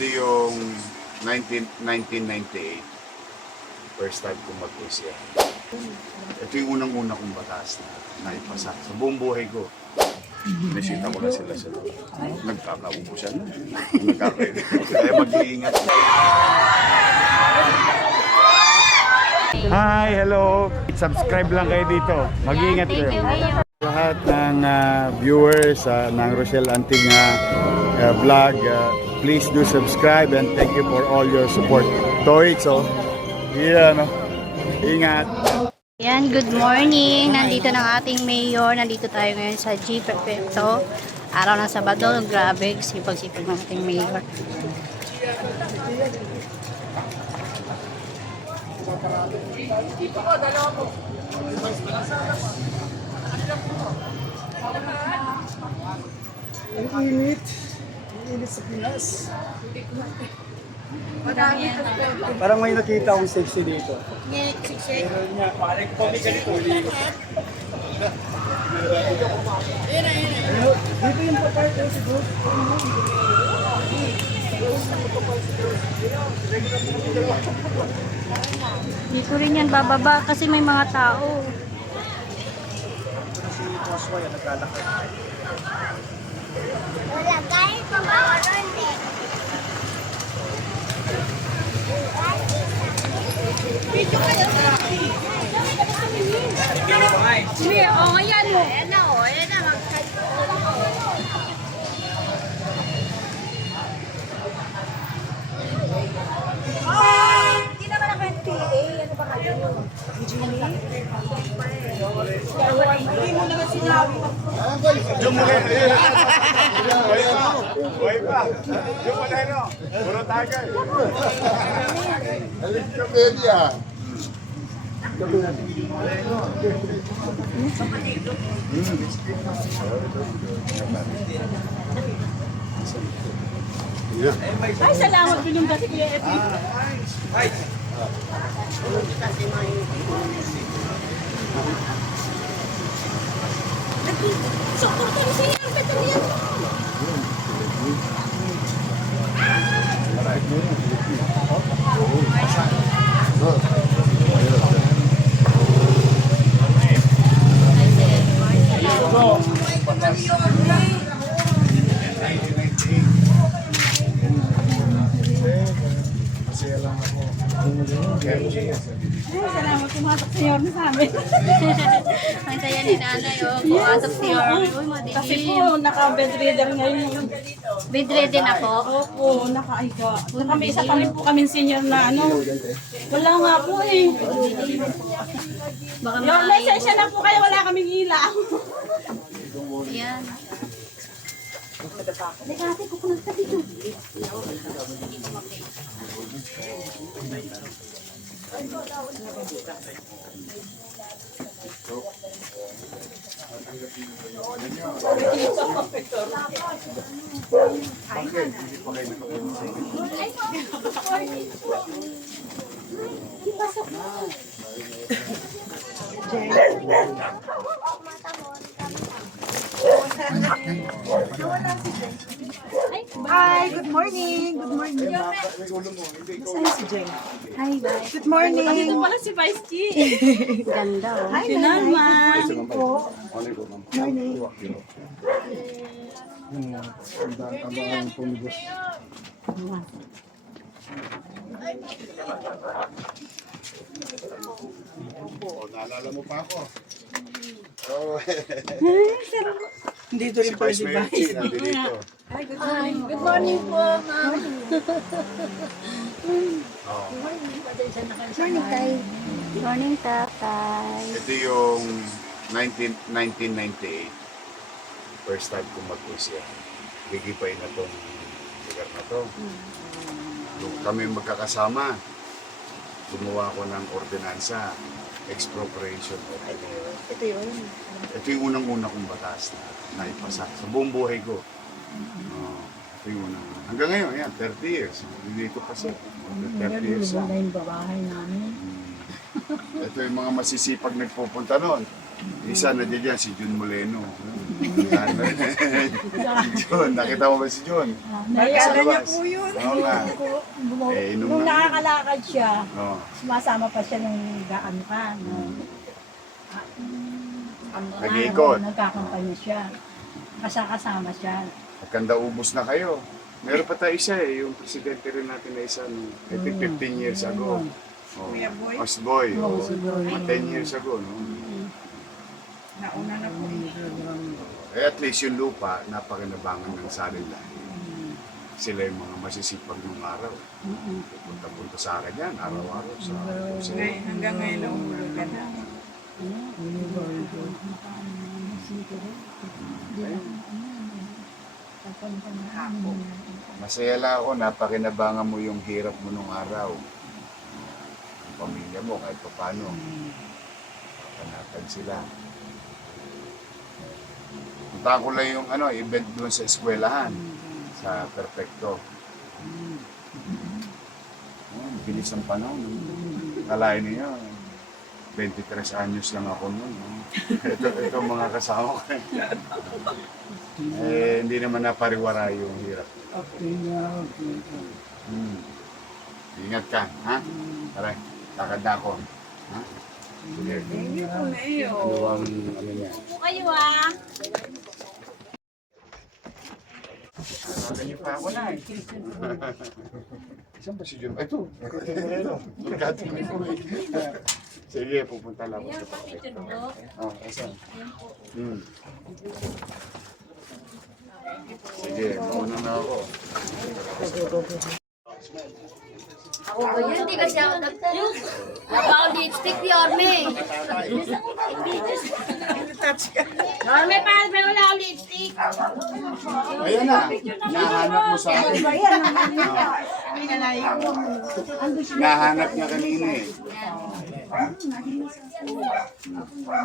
Ito yung 1998. First time ko mag-usya. Ito yung unang-una kong batas na naipasa. Sa buong buhay ko, bisita ko na sila sa loob. Nagkakaubusan na. Nagkakainig. Kaya mag-iingat. Hi, hello. Subscribe lang kayo dito. Mag-iingat kayo. Lahat ng viewers ng Rochelle Anting vlog, please do subscribe and thank you for all your support. Toitso, no? Ingat. Yan, good morning. Nandito ng ating mayor. Nandito tayo ngayon sa G Perfecto. Araw ng Sabado. Grabe, sipag-sipag ng ating mayor. Ang init. Ang init sa Pinas. Parang may nakita akong sexy dito. Meron niya. Parang comic ganito. Dito yung papart yung siguro. Dito rin yan bababa kasi may mga tao. Si Joshua yan naglalakad. Wala, kahit pamawalan eh. Dito kayo sa akin. Hindi, o, ayan o. Ayan na o, ayan na. Hindi naman ako yung PA. Ano ba kayo? Eugenie? Hindi mo naman sinabi. Yung mulero. Buhay pa. Yung mulero. Puro tagay. Alis ka, media. Ay, salamat po yung dati kuya Epi. Soportan siya ang veteran. Masaya lang ako. Salamat pumasok sa iyo sa amin. Ang saya ni nanay, oh. Pumasok si Yorme. Uy, Kasi madilim. po, naka-bedridden ngayon. Bedridden ako. Opo, naka-aiga. Kami, isa pa rin po kami senior na ano. Wala nga po eh. Baka Yung lisensya na po kayo, wala kaming ilaw. Yan. Ate, kukunan ka dito. Hi, good morning. Good morning. Saan si Jen? Hi, bye. Good morning. Dito pala si Vice G. Ganda, oh. Hi, Sinama. Morning. Ang pumigos. Naalala mo pa ako. Oh, Dito si rin po Vice si Mayor Vice. Chi nandito. Good morning po, ma'am. Morning, tay. Morning, tatay. Ito yung 1998. First time ko mag-usya. Gigipay na tong lugar na to. Nung kami magkakasama, gumawa ko ng ordinansa, expropriation. Ito yun. Ito yung unang-una kong batas na naipasa. Sa buong buhay ko. Ito yung unang. Hanggang ngayon, yan, 30 years. Dito pa siya. 30 years na. yung babahay namin. Ito yung mga masisipag nagpupunta noon. Isa na dyan, si Jun Moleno. Jun, nakita mo ba si Jun? Barkada niya po yun. Oo nga. Eh, Nung nakakalakad siya, Oo. sumasama pa siya nung gaan pa. Nag-iikot. Nagkakampanya siya. Kasama siya. Magkanda ubos na kayo. Meron pa tayo isa eh, yung presidente rin natin na isa, no? I think 15 years ago. Oh. Osboy. Oh. 10 years ago, no? Nauna na po. Eh, at least yung lupa, napakinabangan ng salila. Sila yung mga masisipag ng araw. Punta-punta sa akin yan, araw-araw. Hanggang ngayon naumulog ka na. Masaya lang ako, napakinabangan mo yung hirap mo nung araw. Ang pamilya mo, kahit pa paano. Panatag sila. Punta ko lang yung event doon sa eskwelahan, sa Perfecto. Bilis ang panahon. Kalahin niyo, 23 anyos lang ako noon. Ito mga kasama ko. Eh, hindi naman napariwara yung hirap. Ingat ka, ha? Tara, lakad na ako. Ha? Sige. Ano ang niya? Kayo ah. Ganyan pa ako na eh. Saan ba si Jun? Ito. Magkatingin ko eh. Sige, pupunta lang ako sa Perfecto. Oh, asan? Sige, mauna na ako. Ako ganyan, hindi kasi ako nagpapaw lipstick ni Orme. Orme, paano ba wala akong lipstick? Ayan na, nahanap mo sa akin. Nahanap niya kanina eh.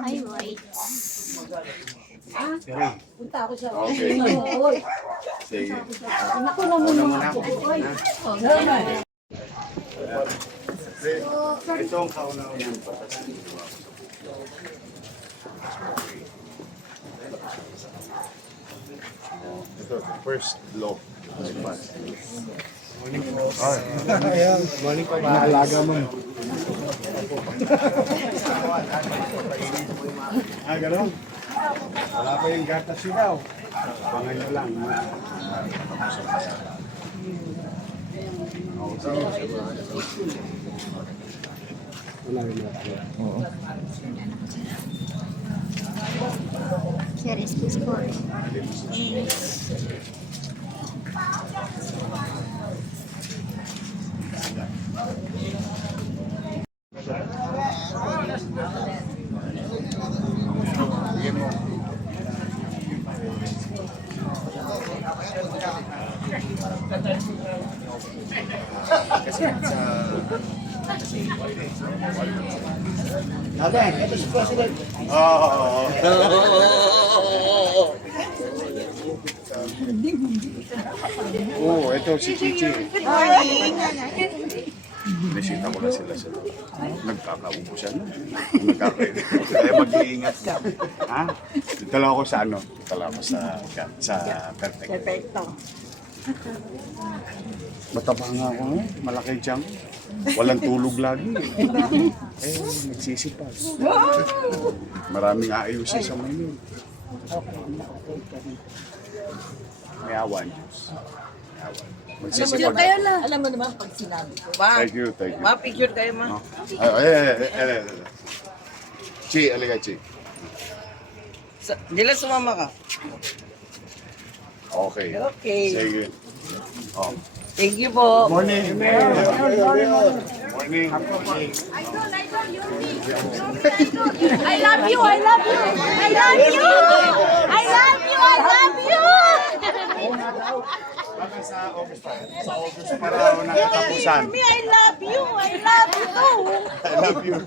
Ay, wait. Punta ako sa Okay. Sige. Una muna ako. Ito ang kauna-unang patas. Ito, first lock. Morning po, maalaga mo. Gano'n? Wala pa yung gatas yun daw. Pangan nyo lang. Sir, excuse po. Ate, ito si President. Oo. Oo, ito si Chichi. Bisita ko na sila sa loob. Nagkakaubusan na. Kaya mag-iingat ka. Ha? Dito lang ako sa Dito lang ako sa Perfecto. Perfecto. Mataba nga ako ngayon. Malaki tiyang. Walang tulog lagi. Eh, nagsisipag. Maraming aayusin sa Maynil. May awan. Magsisipag. Alam mo naman pag sinabi ko ba? Thank you, thank you. Ma-picture tayo ma. Ay. Chi, alika, Chi. Hindi lang sumama ka. Okay. Okay. Sige. Oh. Thank you po. Morning. Morning. I love you, I love you, I love you, I love you, I love you. Baka sa August pa. Sa August para ako nakatapusan. I love you, I love you too. I love you.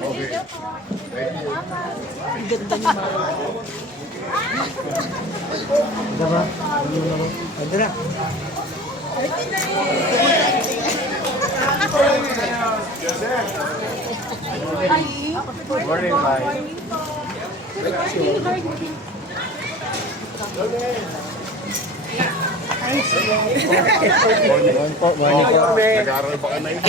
Okay. Thank you. Morning, bye. Morning po, morning po. Nag-aaral ba ka na ito?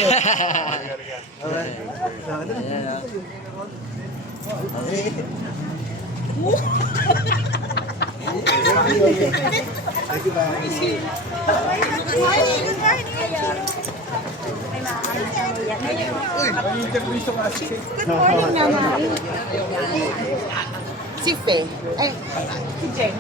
Si Fe. Ay, si Jen.